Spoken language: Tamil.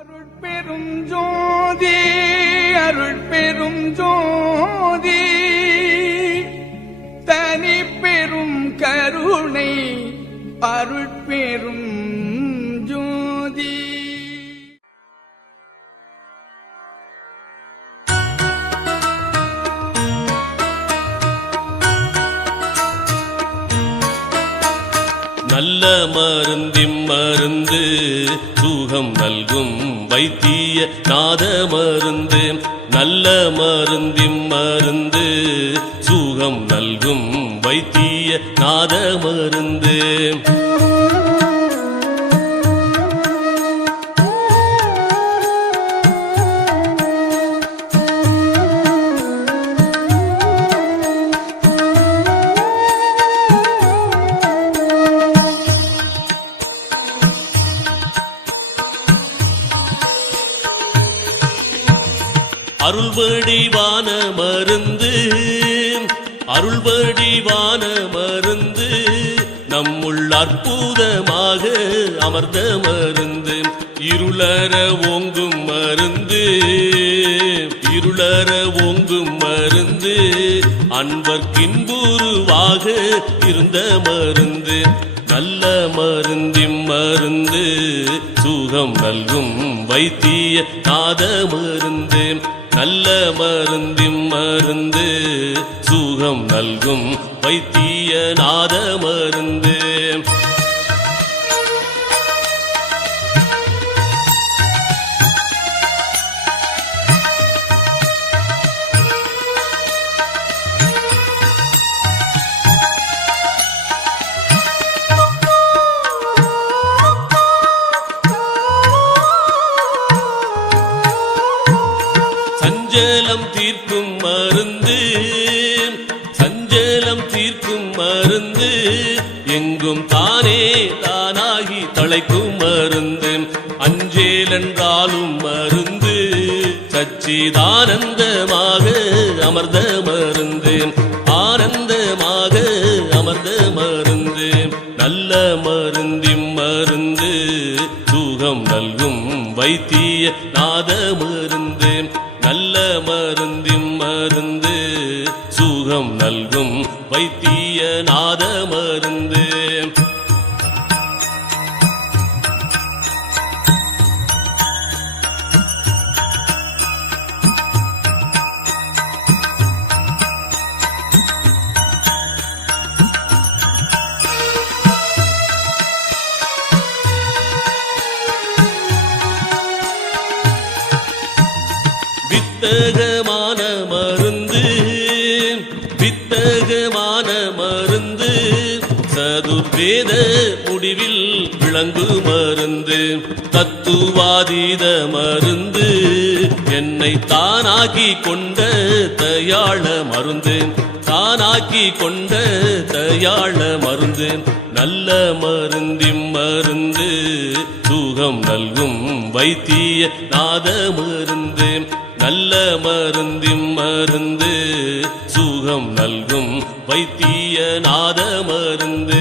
அருட்பெரும் ஜோதி அருட்பெரும் ஜோதி தனி பெரும் கருணை அருட்பெரும் ஜோதி. நல்ல மருந்து சுகம் நல்கும் வைத்திய நாத மருந்து. நல்ல மருந்து சுகம் நல்கும் வைத்திய நாத மருந்து. அருள்வடிவான மருந்து அருள்வடிவான மருந்து நம்முள் அற்புதமாக அமர்ந்த மருந்து. இருளற ஓங்கும் மருந்து இருளற ஓங்கும் மருந்து அன்பர்க்கின்புருவாக இருந்த மருந்து. நல்ல மருந்து சுகம் நல்கும் வைத்திய நாத மருந்து. நல்ல மருந்து சுகம் நல்கும் வைத்திய நாத மருந்து. சஞ்சலம் தீர்க்கும் மருந்து சஞ்சலம் தீர்க்கும் மருந்து எங்கும் தானே தானாகி தழைக்கும் மருந்து. அஞ்சேல் என்றாலும் மருந்து சச்சிதானந்தமாக அமர்ந்த மருந்து. ஆனந்தமாக அமர்ந்த மருந்து. நல்ல மருந்து சுகம் நல்கும் வைத்திய நாத மருந்து. நல்ல மருந்து சுகம் நல்கும் வைத்திய நாத மருந்து. வித்தகமான மருந்து வித்தகமான மருந்து சதுர்வேத முடிவில் விளங்கு மருந்து. தத்துவாதீத மருந்து என்னை தானாக்கி கொண்ட தயாள மருந்து. தானாக்கி கொண்ட தயாள மருந்து. நல்ல மருந்து சுகம் நல்கும் வைத்திய நாத மருந்து. நல்ல மருந்து சுகம் நல்கும் வைத்திய நாத மருந்து.